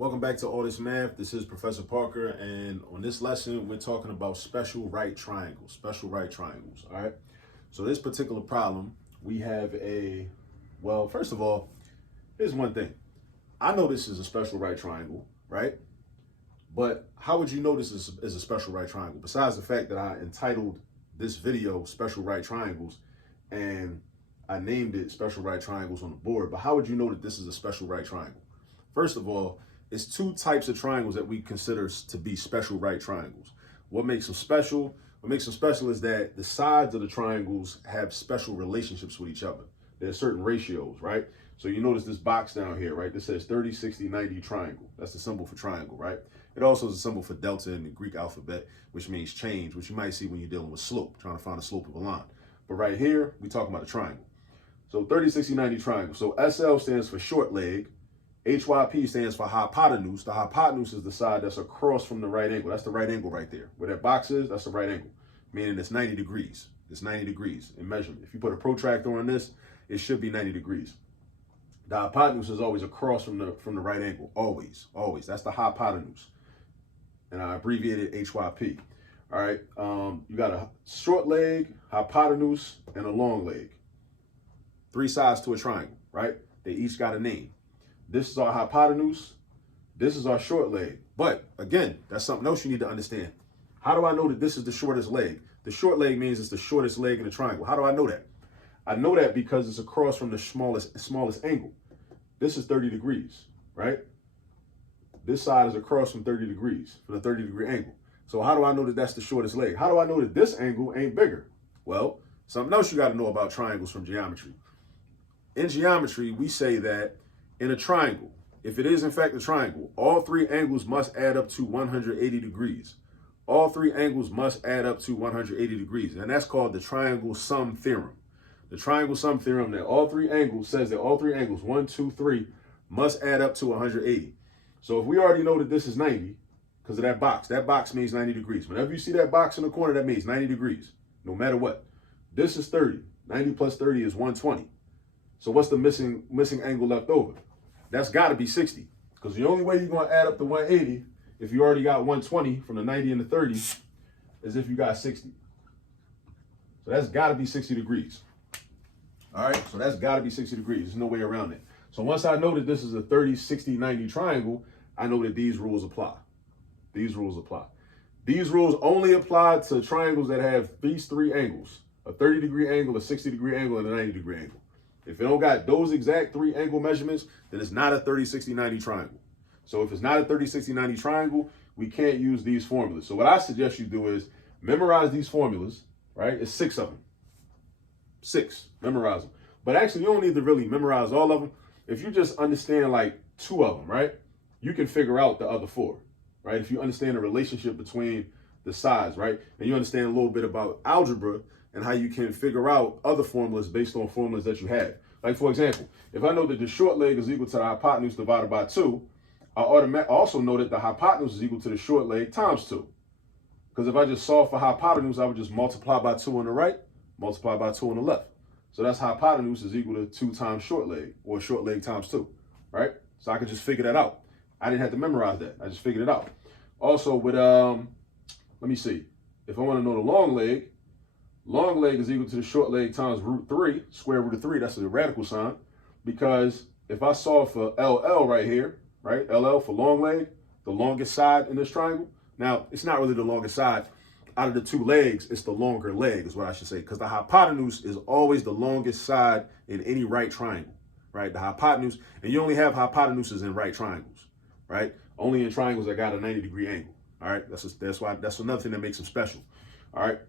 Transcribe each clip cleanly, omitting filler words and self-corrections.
Welcome back to All This Math. This is Professor Parker, and on this lesson, we're talking about special right triangles. Special right triangles, all right? So this particular problem, we have first of all, here's one thing. I know this is a special right triangle, right? But how would you know this is a special right triangle? Besides the fact that I entitled this video Special Right Triangles, and I named it Special Right Triangles on the board, but how would you know that this is a special right triangle? First of all, it's two types of triangles that we consider to be special right triangles. What makes them special? What makes them special is that the sides of the triangles have special relationships with each other. There's certain ratios, right? So you notice this box down here, right? This says 30, 60, 90 triangle. That's the symbol for triangle, right? It also is a symbol for delta in the Greek alphabet, which means change, which you might see when you're dealing with slope, trying to find the slope of a line. But right here, we're talking about a triangle. So 30, 60, 90 triangle. So SL stands for short leg. HYP stands for hypotenuse. The hypotenuse is the side that's across from the right angle. That's the right angle right there. Where that box is, that's the right angle, meaning it's 90 degrees. It's 90 degrees in measurement. If you put a protractor on this, it should be 90 degrees. The hypotenuse is always across from the right angle. Always. That's the hypotenuse. And I abbreviated HYP. All right. You got a short leg, hypotenuse, and a long leg. Three sides to a triangle, right? They each got a name. This is our hypotenuse. This is our short leg. But again, that's something else you need to understand. How do I know that this is the shortest leg? The short leg means it's the shortest leg in the triangle. How do I know that? I know that because it's across from the smallest angle. This is 30 degrees, right? This side is across from 30 degrees, from the 30-degree angle. So how do I know that that's the shortest leg? How do I know that this angle ain't bigger? Well, something else you got to know about triangles from geometry. In geometry, we say that in a triangle, if it is in fact a triangle, all three angles must add up to 180 degrees. All three angles must add up to 180 degrees. And that's called the triangle sum theorem. The triangle sum theorem that all three angles says that all three angles, 1, 2, 3, must add up to 180. So if we already know that this is 90, because of that box means 90 degrees. Whenever you see that box in the corner, that means 90 degrees, no matter what. This is 30. 90 plus 30 is 120. So what's the missing angle left over? That's got to be 60, because the only way you're going to add up to 180 if you already got 120 from the 90 and the 30 is if you got 60. So that's got to be 60 degrees. All right, so that's got to be 60 degrees. There's no way around it. So once I know that this is a 30, 60, 90 triangle, I know that these rules apply. These rules apply. These rules only apply to triangles that have these three angles: a 30-degree angle, a 60-degree angle, and a 90-degree angle. If it don't got those exact three angle measurements, then it's not a 30, 60, 90 triangle. So if it's not a 30, 60, 90 triangle, we can't use these formulas. So what I suggest you do is memorize these formulas, right? It's 6 of them. 6, memorize them. But actually, you don't need to really memorize all of them. If you just understand like 2 of them, right, you can figure out the other 4, right? If you understand the relationship between the sides, right, and you understand a little bit about algebra and how you can figure out other formulas based on formulas that you have. Like, for example, if I know that the short leg is equal to the hypotenuse divided by 2, I also know that the hypotenuse is equal to the short leg times 2. Because if I just solve for hypotenuse, I would just multiply by 2 on the right, multiply by 2 on the left. So that's hypotenuse is equal to 2 times short leg, or short leg times 2, right? So I could just figure that out. I didn't have to memorize that. I just figured it out. Also with, let me see. If I want to know the long leg is equal to the short leg times root 3, square root of 3. That's a radical sign. Because if I solve for LL right here, right? LL for long leg, the longest side in this triangle. Now, it's not really the longest side. Out of the 2 legs, it's the longer leg is what I should say. Because the hypotenuse is always the longest side in any right triangle, right? The hypotenuse, and you only have hypotenuses in right triangles, right? Only in triangles that got a 90-degree angle, all right? That's another thing that makes them special, all right?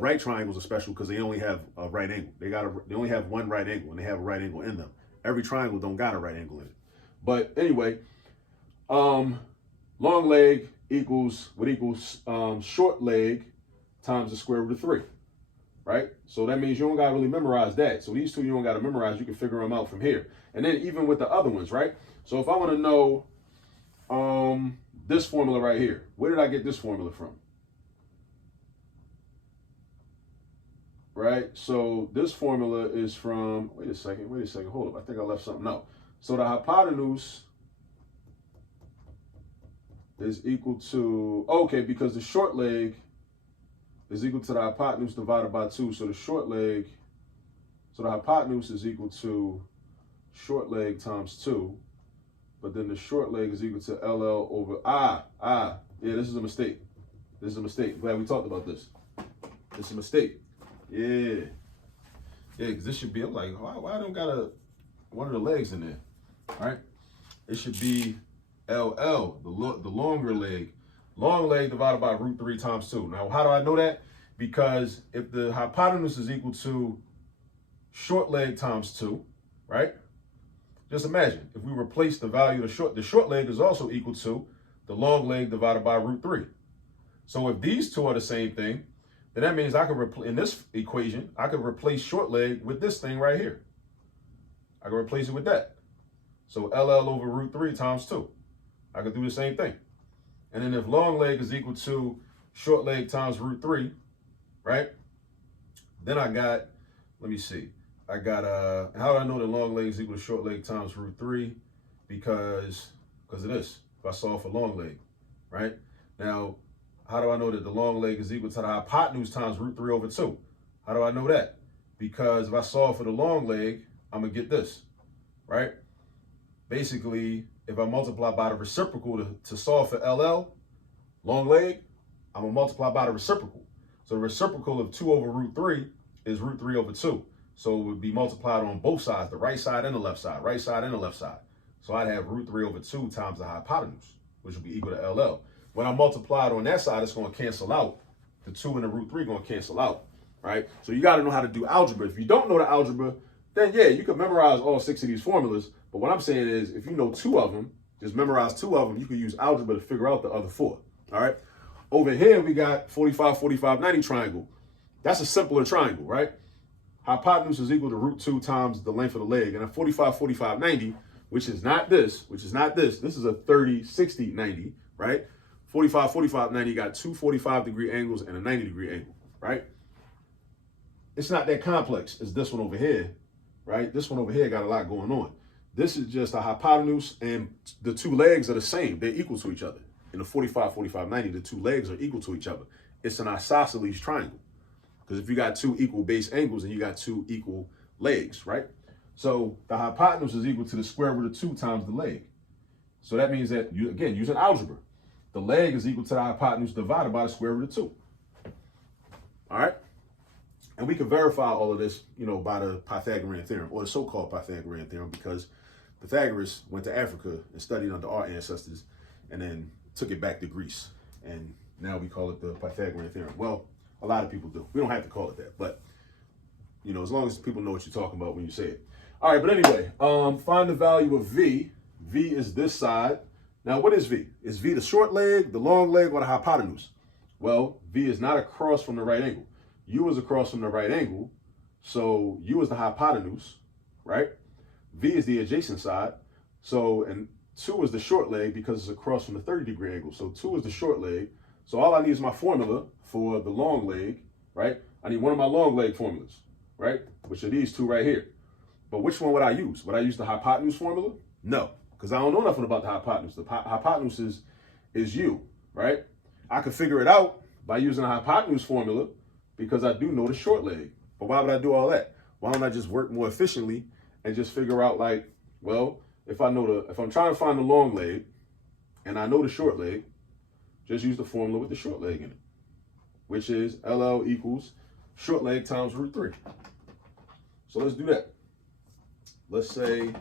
Right triangles are special because they only have a right angle. They only have one right angle, and they have a right angle in them. Every triangle don't got a right angle in it. But anyway, long leg equals short leg times the square root of 3, right? So that means you don't gotta really memorize that. So these two you don't gotta memorize. You can figure them out from here. And then even with the other ones, right? So if I want to know this formula right here, where did I get this formula from? Right? So this formula is from, wait a second, hold up. I think I left something out. So the hypotenuse is equal to, okay, because the short leg is equal to the hypotenuse divided by 2. So the short leg, so the hypotenuse is equal to short leg times 2. But then the short leg is equal to LL over, yeah, this is a mistake. This is a mistake. Glad we talked about this. This is a mistake. Yeah, because this should be, I'm like, why I don't got one of the legs in there, all right? It should be LL, the longer leg. Long leg divided by root 3 times 2. Now, how do I know that? Because if the hypotenuse is equal to short leg times 2, right? Just imagine if we replace the value of the short leg is also equal to the long leg divided by root 3. So if these two are the same thing, then that means I could in this equation, I could replace short leg with this thing right here. I can replace it with that. So LL over root 3 times 2. I could do the same thing. And then if long leg is equal to short leg times root 3, right? Then I got, let me see. I got, how do I know that long leg is equal to short leg times root 3? Because of this, if I solve for long leg, right? Now, how do I know that the long leg is equal to the hypotenuse times root 3 over 2? How do I know that? Because if I solve for the long leg, I'm going to get this, right? Basically, if I multiply by the reciprocal to solve for LL, long leg, I'm going to multiply by the reciprocal. So the reciprocal of 2 over root 3 is root 3 over 2. So it would be multiplied on both sides, the right side and the left side, right side and the left side. So I'd have root 3 over 2 times the hypotenuse, which would be equal to LL. When I multiply it on that side, it's going to cancel out. The 2 and the root 3 going to cancel out, right? So you got to know how to do algebra. If you don't know the algebra, then yeah, you can memorize all 6 of these formulas. But what I'm saying is, if you know 2 of them, just memorize 2 of them, you can use algebra to figure out the other 4, all right? Over here, we got 45, 45, 90 triangle. That's a simpler triangle, right? Hypotenuse is equal to root 2 times the length of the leg. And a 45, 45, 90, which is not this, this is a 30, 60, 90, right? 45, 45, 90 got 2 45-degree angles and a 90-degree angle, right? It's not that complex as this one over here, right? This one over here got a lot going on. This is just a hypotenuse, and the 2 legs are the same. They're equal to each other. In the 45, 45, 90, the 2 legs are equal to each other. It's an isosceles triangle. Because if you got 2 equal base angles and you got 2 equal legs, right? So the hypotenuse is equal to the square root of 2 times the leg. So that means that, again, using algebra, the leg is equal to the hypotenuse divided by the square root of 2. All right? And we can verify all of this, by the Pythagorean theorem, or the so-called Pythagorean theorem, because Pythagoras went to Africa and studied under our ancestors and then took it back to Greece. And now we call it the Pythagorean theorem. Well, a lot of people do. We don't have to call it that, but as long as people know what you're talking about when you say it. All right, but anyway, find the value of V. V is this side. Now, what is V? Is V the short leg, the long leg, or the hypotenuse? Well, V is not across from the right angle. U is across from the right angle, so U is the hypotenuse, right? V is the adjacent side, and 2 is the short leg because it's across from the 30-degree angle. So 2 is the short leg. So all I need is my formula for the long leg, right? I need one of my long leg formulas, right? Which are these 2 right here. But which one would I use? Would I use the hypotenuse formula? No, because I don't know nothing about the hypotenuse. The hypotenuse is U, right? I could figure it out by using the hypotenuse formula because I do know the short leg. But why would I do all that? Why don't I just work more efficiently and just figure out if I'm trying to find the long leg and I know the short leg, just use the formula with the short leg in it, which is LL equals short leg times root 3. So let's do that. Let's write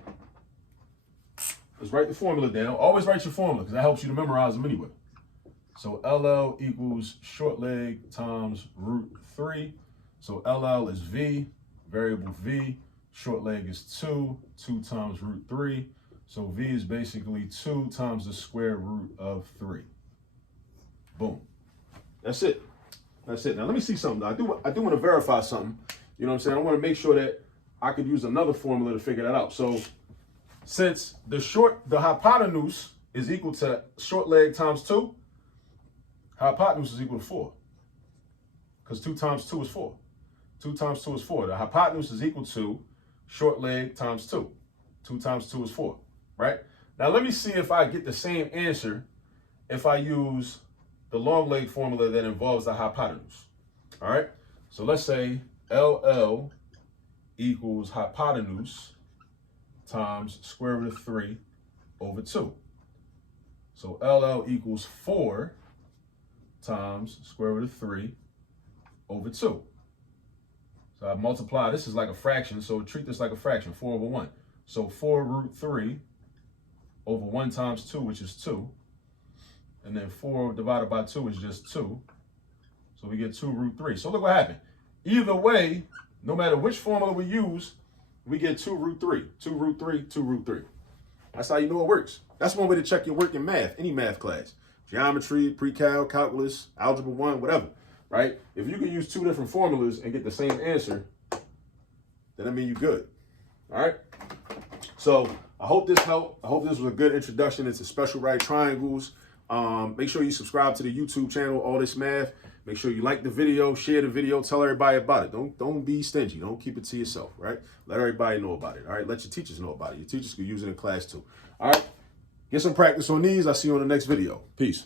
the formula down. Always write your formula because that helps you to memorize them anyway. So LL equals short leg times root 3. So LL is V, variable V. Short leg is 2 times root 3. So V is basically 2 times the square root of 3. Boom. That's it. Now let me see something. I do want to verify something. You know what I'm saying? I want to make sure that I could use another formula to figure that out. So since the hypotenuse is equal to short leg times 2, hypotenuse is equal to 4. Because 2 times 2 is 4. 2 times 2 is 4. The hypotenuse is equal to short leg times 2. 2 times 2 is 4, right? Now let me see if I get the same answer if I use the long leg formula that involves the hypotenuse. All right, so let's say LL equals hypotenuse times square root of 3 over 2. So LL equals 4 times square root of 3 over 2. So I multiply, this is like a fraction, so treat this like a fraction, 4 over 1. So 4 root 3 over 1 times 2, which is 2. And then 4 divided by 2 is just 2. So we get 2 root 3. So look what happened. Either way, no matter which formula we use, we get 2 root 3. 2 root 3, 2 root 3. That's how you know it works. That's one way to check your work in math, any math class. Geometry, pre-cal, calculus, algebra 1, whatever, right? If you can use 2 different formulas and get the same answer, then I mean you're good, all right? So I hope this helped. I hope this was a good introduction into special right triangles. Make sure you subscribe to the YouTube channel, All This Math. Make sure you like the video, share the video, tell everybody about it. Don't be stingy. Don't keep it to yourself, right? Let everybody know about it, all right? Let your teachers know about it. Your teachers can use it in class too, all right? Get some practice on these. I'll see you on the next video. Peace.